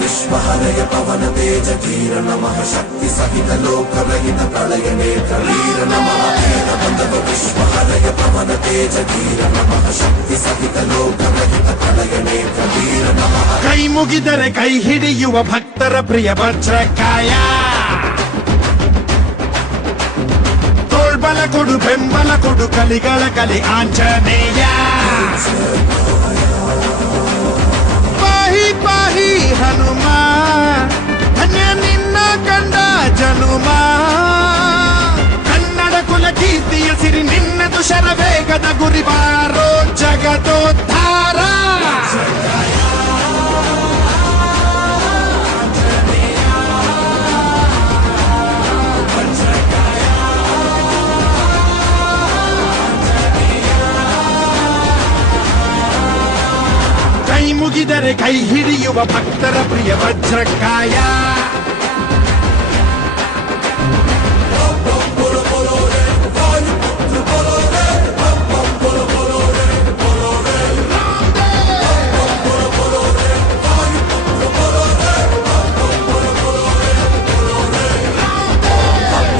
ವಿಶ್ವಹರಯ ಪವನ ತೇಜ ಧೀರ ನಮಃ ಶಕ್ತಿ ಸಹಿತ ಲೋಕರಹಿತ ಪ್ರಳಯ ನೇತ್ರ ವೀರ ನಮಃ ವೀರ ಬಂಧವ ವಿಶ್ವಹರಯ ಪವನ ತೇಜ ಧೀರ ನಮಃ ಶಕ್ತಿ ಸಹಿತ ಲೋಕರಹಿತ ಪ್ರಳಯ ನೇತ್ರ ವೀರ ನಮಃ. ಕೈ ಮುಗಿದರೆ ಕೈ ಹಿಡಿಯುವ ಭಕ್ತರ ಪ್ರಿಯ ವಜ್ರಕಾಯ, ತೋಳ್ಬಲ ಕೊಡು ಬೆಂಬಲ ಕೊಡು ಕಲಿಗಳ ಕಲಿ ಆಂಜನೇಯ. ಪಾಹಿ ಪಾಹಿ ಹನುಮ ಧನ್ಯ ನಿನ್ನ ಕಂಡ ಜನುಮ, ಕನ್ನಡ ಕುಲ ಕೀರ್ತಿಯ ಸಿರಿ ನಿನ್ನದು ಶರವೇಗದ ಗುರಿ ಬಾರೋ ಜಗದೋದ್ಧಾರ. ಕೈ ಮುಗಿದರೆ ಕೈ ಹಿಡಿಯುವ ಭಕ್ತರ ಪ್ರಿಯ ವಜ್ರಕಾಯ.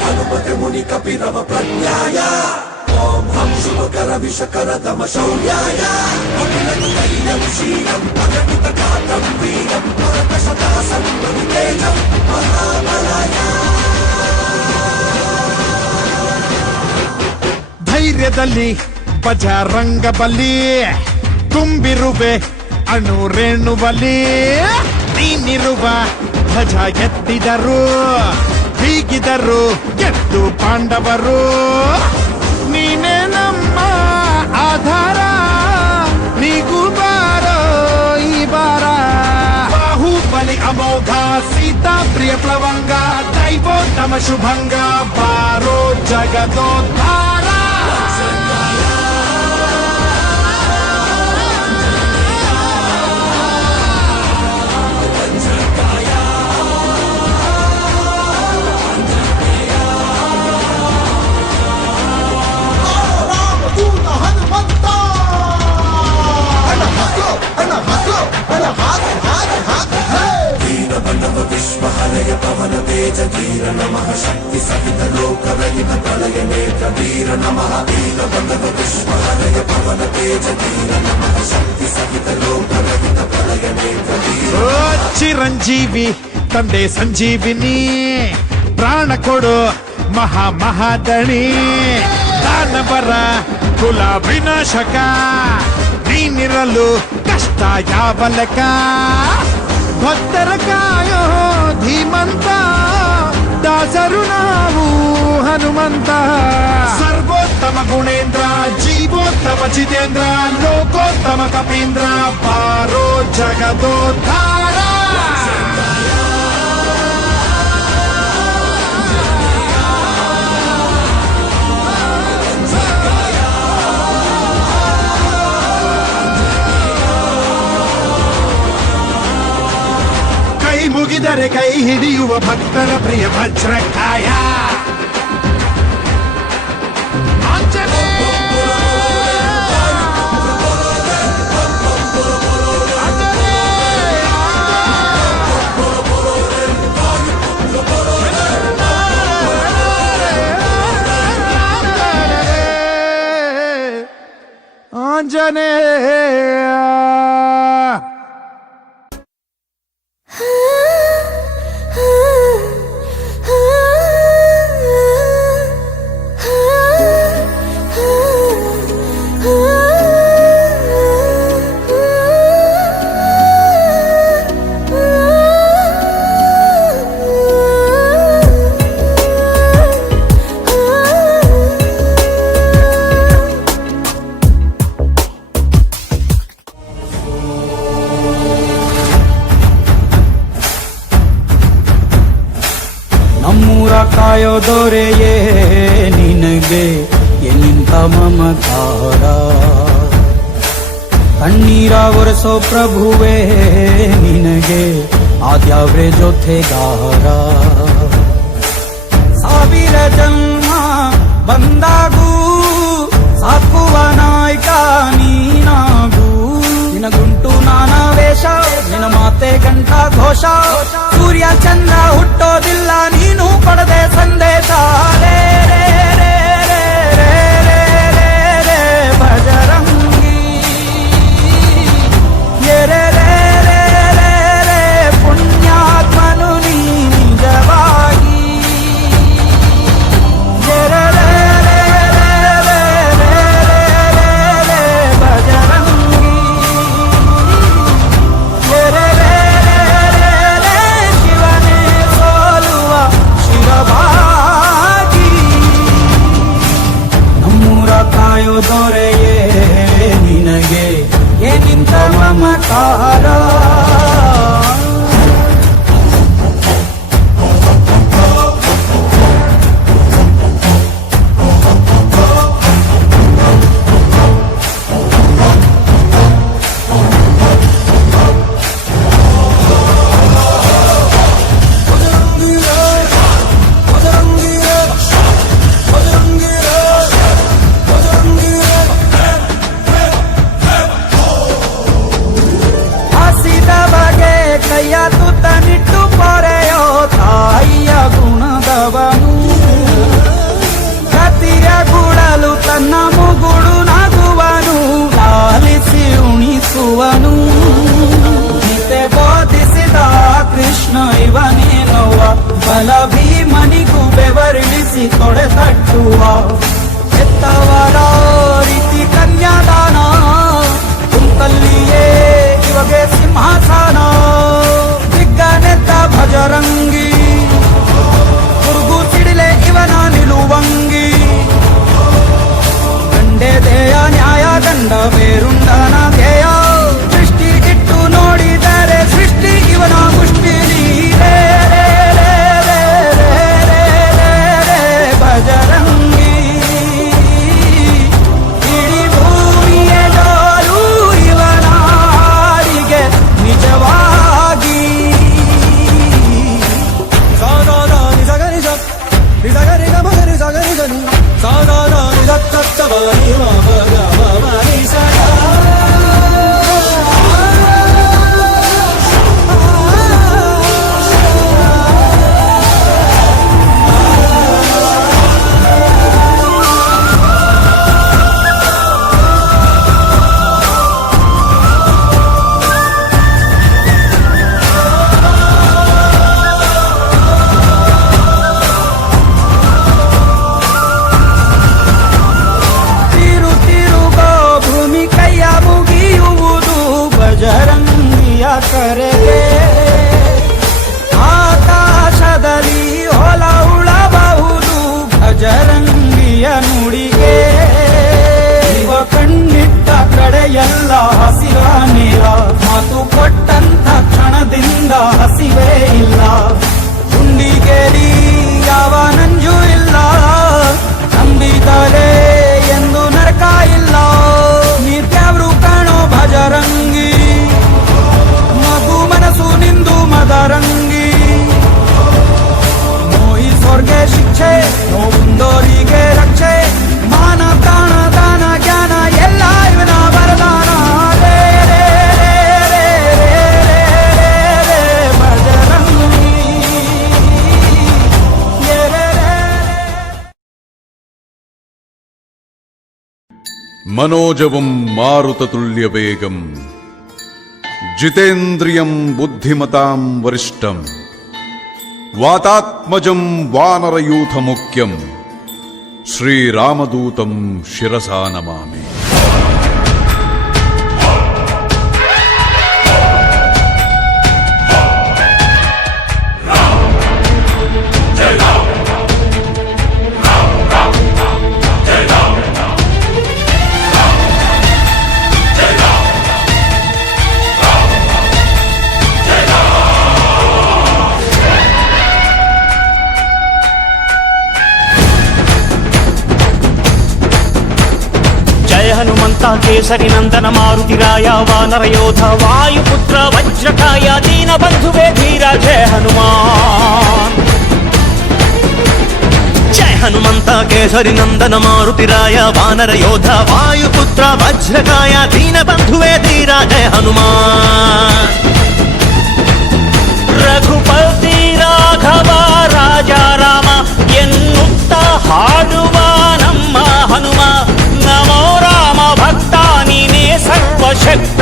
ಹನುಮತೆ ಮುನಿ ಕಪಿರವ ಪ್ರಜ್ಞಾಯ, ಓಂ ಹಂ ಶುಭಕರ ವಿಷಕರ ತಮ ಶೌರ್ಯಾಯ, ಅಖಿಲೈಲಂ ಶ್ರೀಯಂ ಅಗಣಿತ ಘಾತಂ ವೀರಂ ಪರಕಶದಾಸಂ ತೇಜಂ ಮಹಾಬಲಾಯ. ಧೈರ್ಯದಲ್ಲಿ ಬಜರಂಗ ಬಲಿ, ತುಂಬಿರುವೆ ಅಣುರೇಣುವಲಿ, ನೀನಿರುವ ಧ್ವಜ ಎತ್ತಿದರು ಹೀಗಿದರು ಗೆದ್ದು ಪಾಂಡವರು. ನೀನೇ ನಮ್ಮ ಆಧಾರ, ನೀಗೂ ಬಾರೋ ಈ ಬಾರ. ಬಾಹುಬಲಿ ಅಮೋಘ ಸೀತಾ ಪ್ರಿಯ ಪ್ಲವಂಗ, ದೈವೋತ್ತಮ ಶುಭಂಗ ಬಾರೋ ಜಗದೋದ್ಧಾರ. ವಿಶ್ವಹರಯ ಪವನ ತೇಜ ಧೀರ ನಮಃ ಶಕ್ತಿ ಸಹಿತ ಲೋಕರಹಿತ ಪ್ರಳಯ ನೇತ್ರ ವೀರ ನಮಃ ವೀರ ಬಂಧವ ವಿಶ್ವಹರಯ ಪವನ ತೇಜ ಧೀರ ನಮಃ ಶಕ್ತಿ ಸಹಿತ ಲೋಕರಹಿತ ಪ್ರಳಯ ನೇತ್ರ ವೀರ. ಚಿರಂಜೀವಿ ತಂದೆ ಸಂಜೀವಿನಿ, ಪ್ರಾಣ ಕೊಡು ಮಹಾ ಮಹಾದಣಿ, ದಾನವರ ಕುಲ ವಿನಾಶಕ, ನೀನಿರಲು ಕಷ್ಟ ಯಾವ ಲೆಕ್ಕ. ಭಕ್ತರ ಕಾಯೋ ಧೀಮಂತ, ದಾಸರು ನಾವು ಹನುಮಂತ. ಸರ್ವೋತ್ತಮ ಗುಣೇಂದ್ರ ಜೀವೋತ್ತಮ ಜಿತೇಂದ್ರ, ಲೋಕೋತ್ತಮ ಕಪೀಂದ್ರ ಬಾರೋ ಜಗದೋದ್ಧಾರ. ಕೈ ಮುಗಿದರೆ ಕೈ ಹಿಡಿಯುವ ಭಕ್ತರ ಪ್ರಿಯ ವಜ್ರಕಾಯ. ಆಂಜನೇಯ ಕಾಯೋ ದೊರೆಯೇ ನಿನಗೆ ಎನ್ನಿಂತ ಮಮಕಾರ, ಕಣ್ಣೀರ ಒರೆಸೋ ಪ್ರಭುವೇ ನಿನಗೆ ಆದ್ಯಾವ್ರೆ ಜೊತೆಗಾರ. ಸಾವಿರ ಜನ್ಮ ಬಂದಾಗೂ ಸಾಕುವ ನಾಯಕ ನೀನಾಗೂ, ನಿನಗುಂಟು ನಾನಾ ವೇಷ ನಿನ ಮಾತೆ ಗಂಟ ಘೋಷ, ಕೃಷ್ಣ ಇವನೇನೋವ ಬಲ ಭೀಮನಿಗೂ ಬೆವರಿಳಿಸಿ ತೊಡೆ ತಟ್ಟುವ ಎತ್ತವರ ರೀತಿ ಕನ್ಯಾದಾನ ಕುಂತಲ್ಲಿಯೇ ಇವಾಗೆ ಸಿಂಹಾಸನ ದಿಗ್ಗನೆತ್ತ ಭಜರಂಗಿ ಗುರುಗು ಸಿಡಿಲೆ ಇವನ ನಿಲುವಂಗಿ ಗಂಡೆ ದೇಯ ನ್ಯಾಯ ಗಂಡ ಬೇರುಂಡನ ಧ್ಯೇಯ ಸೃಷ್ಟಿ ಇಟ್ಟು ನೋಡಿದರೆ ಸೃಷ್ಟಿ ಇವನ ಮುಷ್ಟಿ ರೇ ರೇ ರೇ ರೇ ರೇ ರೇ ರೇ ಭಜರಂಗಿ ಇಡೀ ಭೂಮಿಯ ಡೋಲು ಇವನ ಹಾಡಿಗೆ ನಿಜವಾಗಿ ಸಾಧಾರಣ ನಿಜಗರಿ ನಿಜಗರಿ ಗಮಗರಿ ಸಗರಿ ಗನಿ ಸಾಧಾರಣ ನಿಜತ್ತವನಿ ಮಗಮನಿ ಸದಾ ಭಜರಂಗಿಯ ಕರೆಗೆ ಆಕಾಶದಲ್ಲಿ ಹೊಲ ಉಳಬಹುದು ಭಜರಂಗಿಯ ನುಡಿಗೆ ಇವ ಕಣ್ಣಿಟ್ಟ ಕಡೆಯೆಲ್ಲ ಹಸಿರ ನೀರ ಮಾತು ಕೊಟ್ಟಂತ ಕ್ಷಣದಿಂದ ಹಸಿವೇ ಇಲ್ಲ ಗುಂಡಿಗೇರಿ ಯಾವ ನಂಜು ಇಲ್ಲ ನಂಬಿದರೆ ಎಂದು ನರಕ ಇಲ್ಲ ನಿತ್ಯವ್ರು ಕಾಣೋ ಭಜರಂಗಿ ಮಗು ಮನಸ್ಸು ನಿಂದು ಮದರಂಗಿ ನೋಯಿಸೋರ್ಗೆ ಶಿಕ್ಷೆ ನೋವುಂದೋರಿಗೆ ರಕ್ಷೆ ಮಾನ ಪ್ರಾಣ ದಾನ ಜ್ಞಾನ ಎಲ್ಲ ಇವನ ವರದಾನ ರೇ ರೇ ರೇ ರೇ ರೇ ರೇ ಭಜರಂಗಿ ರೇ ರೇ മനോജവം മാരുതതുല്യവേഗം ജിതേന്ദ്രിയം ബുദ്ധിമതാം വരിഷ്ഠം വാതാത്മജം വാനരയൂഥമുഖ്യം ശ്രീരാമദൂതം ശിരസാ നമാമി. ಹನುಮಂತ ಕೇಸರಿ ನಂದನ ಮಾರುತಿರಾಯ ವಾನರ ಯೋಧ ವಾಯುಪುತ್ರ ವಜ್ರಕಾಯ ದೀನ ಬಂಧುವೇ ಧೀರ ಜಯ ಹನುಮಾನ್. ಜಯ ಹನುಮಂತ ಕೇಸರಿ ನಂದನ ಮಾರುತಿರಾಯ ವಾನರ ಯೋಧ ವಾಯುಪುತ್ರ ವಜ್ರಕಾಯ ದೀನ ಬಂಧುವೇ ಧೀರ ಜಯ ಹನುಮಾನ್. ರಘುಪತಿ ರಾಘವ ರಾಜ ರಾಮ ಎನ್ನುತ್ತ ಹಾಡುವ ನಮ್ಮ ಹನುಮ ನಮೋ ರಾಮ ಭಕ್ತ ನೀನೇ ಸರ್ವಶಕ್ತ.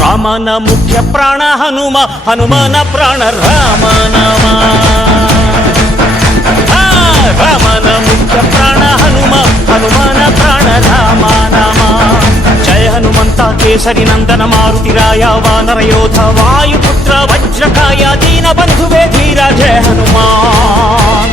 ರಾಮನ ಮುಖ್ಯ ಪ್ರಾಣ ಹನುಮ ಹನುಮನ ಪ್ರಾಣ ರಾಮ ನಾಮ. ರಾಮನ ಮುಖ್ಯ ಪ್ರಾಣ ಹನುಮ ಹನುಮನ ಪ್ರಾಣ ರಾಮ ನಾಮ. ಜಯ ಹನುಮಂತ ಕೇಸರಿ ನಂದನ ಮಾರುತಿರಾಯ ವಾನರ ಯೋಧ ವಾಯುಪುತ್ರ ವಜ್ರಕಾಯ ದೀನ ಬಂಧುವೇ ಧೀರ ಜಯ ಹನುಮಾನ್.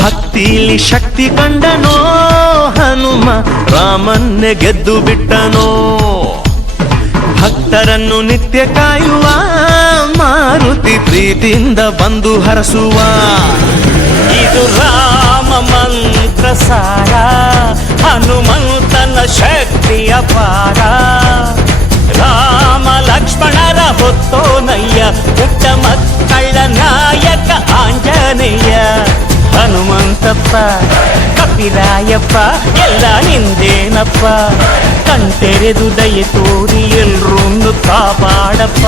ಭಕ್ತಿಲಿ ಶಕ್ತಿ ಕಂಡನೋ ಹನುಮ ರಾಮನ್ನೇ ಗೆದ್ದು ಬಿಟ್ಟನೋ. ಭಕ್ತರನ್ನು ನಿತ್ಯ ಕಾಯುವ ಮಾರುತಿ ಪ್ರೀತಿಯಿಂದ ಬಂದು ಹರಸುವ. ಇದು ರಾಮ ಮಂತ್ರ ಸಾರ ಹನುಮಂತನ ಶಕ್ತಿಯ ಪಾರ. ರಾಮ ಲಕ್ಷ್ಮಣರ ಹೊತ್ತೋನಯ್ಯ ಪುಟ್ಟ ಮಕ್ಕಳ ನಾಯಕ ಆಂಜನೇಯ. ಹನುಮಂತ ಹನುಮಂತಪ್ಪ ಕಪಿರಾಯಪ್ಪ ಎಲ್ಲ ನಿಂದೇನಪ್ಪ ಕಣ್ತೆರೆದು ದಯೆ ತೋರಿ ಎಲ್ರೊಂದು ಕಾಪಾಡಪ್ಪ.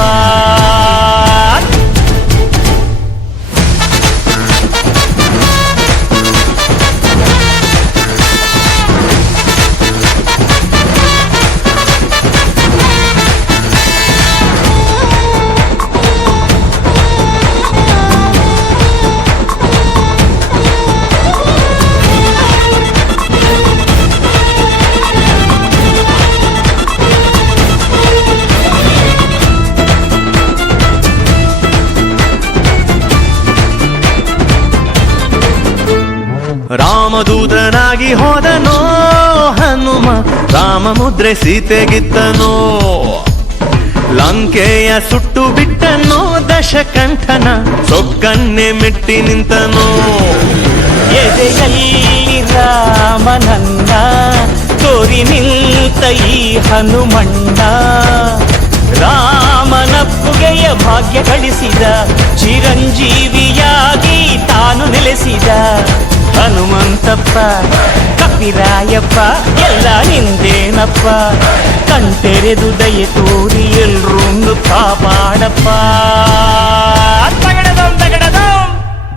ರಾಮದೂತನಾಗಿ ಹೋದನೋ ಹನುಮ, ರಾಮ ಮುದ್ರೆ ಸೀತೆಗಿತ್ತನೋ, ಲಂಕೆಯ ಸುಟ್ಟು ಬಿಟ್ಟನೋ ದಶಕಂಠನ, ಸೊಕ್ಕನ್ನೇ ಮೆಟ್ಟಿ ನಿಂತನೋ. ಎದೆಯಲ್ಲಿ ರಾಮನನ್ನ ತೋರಿ ನಿಂತ ಈ ಹನುಮಣ್ಣ, ರಾಮನಪ್ಪುಗೆಯ ಭಾಗ್ಯ ಗಳಿಸಿದ, ಚಿರಂಜೀವಿಯಾಗಿ ತಾನು ನೆಲೆಸಿದ. ಹನುಮಂತಪ್ಪ ಕಪಿರಾಯಪ್ಪ ಎಲ್ಲ ನಿಂದೇನಪ್ಪ ಕಣ್ತೆರೆದು ದಯೆ ತೋರಿ ಎಲ್ರೊಂದು ಕಾಪಾಡಪ್ಪ.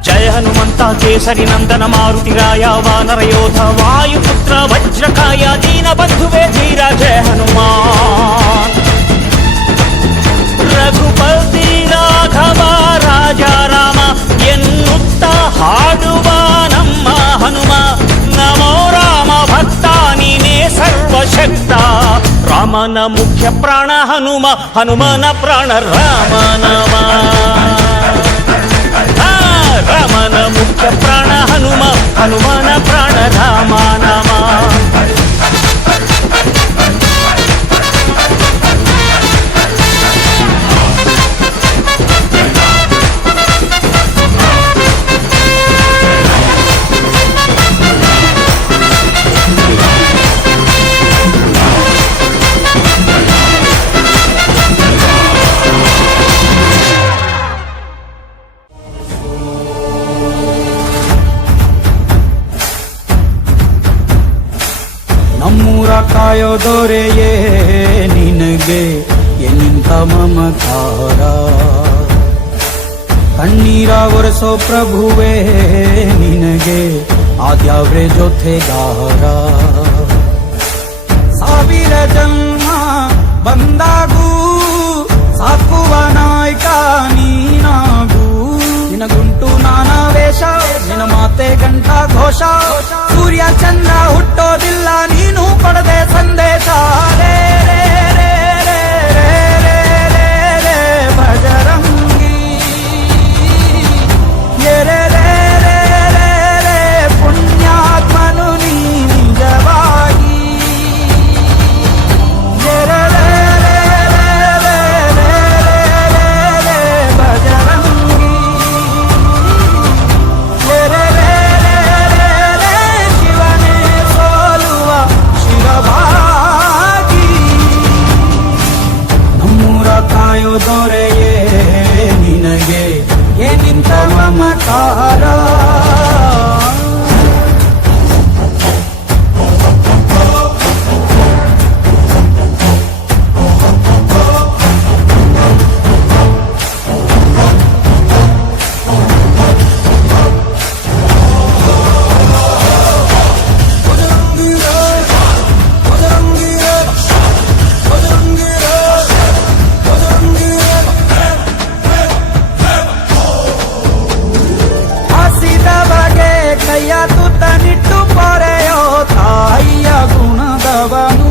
ಜಯ ಹನುಮಂತ ಕೇಸರಿ ನಂದನ ಮಾರುತಿರಾಯ ವಾನರ ಯೋಧ ವಾಯುಪುತ್ರ ವಜ್ರಕಾಯ ದೀನ ಬಂಧುವೇ ಧೀರ ಜಯ ಹನುಮಾನ್. ರಘುಪತಿ ರಾಘವ ರಾಜ ರಾಮ ಎನ್ನುತ್ತ ಹಾಡುವ ನಮ್ಮ ಹನುಮ, ನಮೋ ರಾಮ ಭಕ್ತ ನೀನೇ ಸರ್ವಶಕ್ತ. ರಾಮನ ಮುಖ್ಯ ಪ್ರಾಣ ಹನುಮ, ಹನುಮನ ಪ್ರಾಣ ರಾಮನಮ. ರಾಮನ ಮುಖ್ಯ ಪ್ರಾಣ ಹನುಮ, ಹನುಮನ ಪ್ರಾಣ ರಾಮನಮ. ನಮ್ಮೂರ ಕಾಯೋ ದೊರೆಯೇ ನಿನಗೆ ಎನ್ನಿಂತ ಮಮಕಾರ, ಕಣ್ಣೀರ ಒರೆಸೋ ಪ್ರಭುವೇ ನಿನಗೆ ಆದ್ಯಾವ್ರೆ ಜೊತೆಗಾರ. ಸಾವಿರ ಜನ್ಮ ಬಂದಾಗೂ ಸಾಕುವ ನಾಯಕ ನೀನಾಗೂ, ನಿನಗುಂಟು ನಾನಾ ವೇಷ ನಿನ ಮಾತೆ ಗಂಟ ಘೋಷ. ಸೂರ್ಯ ಚಂದ್ರ ಹುಟ್ಟೋದಿಲ್ಲ ನೀನು ಪಡೆದೆ ಸಂದೇಶ. ರೇ ರೇ ರೇ ರೇ ರೇ ರೇ ರೇ ರೇ ಭಜರಂಗಿ ರೇ ರೇ ರೇ ರೇ ರೇ ಪುಣ್ಯಾತ್ಮನು ನೀ ನಿಜವಾಗಿ. ರೇ ರೇ ರೇ ರೇ ರೇ ರೇ ರೇ ರೇ ಭಜರಂಗಿ ರೇ ರೇ ರೇ ರೇ ರೇ ಶಿವನೇ ಸೋಲುವ ಶಿರಭಾಗಿ. ನಮ್ಮೂರ ಕಾಯೋ ದೊರೆಯೇ ನಿನಗೆ ಏನಿಂತ ಮಮಕಾರ. ಹಸಿದವಗೆ ಕೈಯ ತುತ್ತನಿಟ್ಟು ಪೊರೆಯೋ ತಾಯಿಯ ಗುಣದವನು,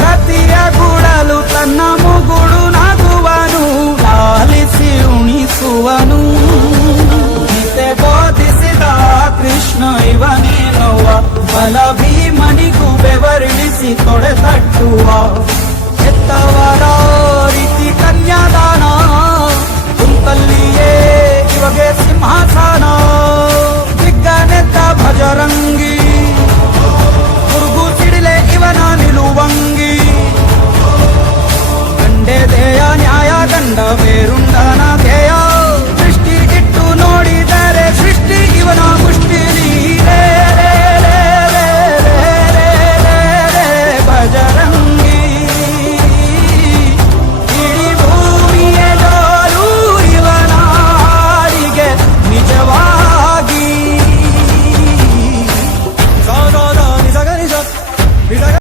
ಕತಿಯ ಗುಡಲು ತನ್ನ ಮುಗುಡು ನಗುವನು, ಲಾಲಿಸಿ ಉಣಿಸುವನು. ಗೀತೆ ಬೋಧಿಸಿದ ಕೃಷ್ಣ ಇವನೇನೋವ, ಬಲ ಭೀಮನಿಗೂ ಬೆವರಿಳಿಸಿ ತೊಡೆ ತಟ್ಟುವ. ಎತ್ತವರ ರೀತಿ ಕನ್ಯಾದಾನ, ಕುಂತಲ್ಲಿಯೇ ಇವಾಗೆ ಸಿಂಹಾಸನ. ದಿಗ್ಗನೆತ್ತ ಭಜರಂಗ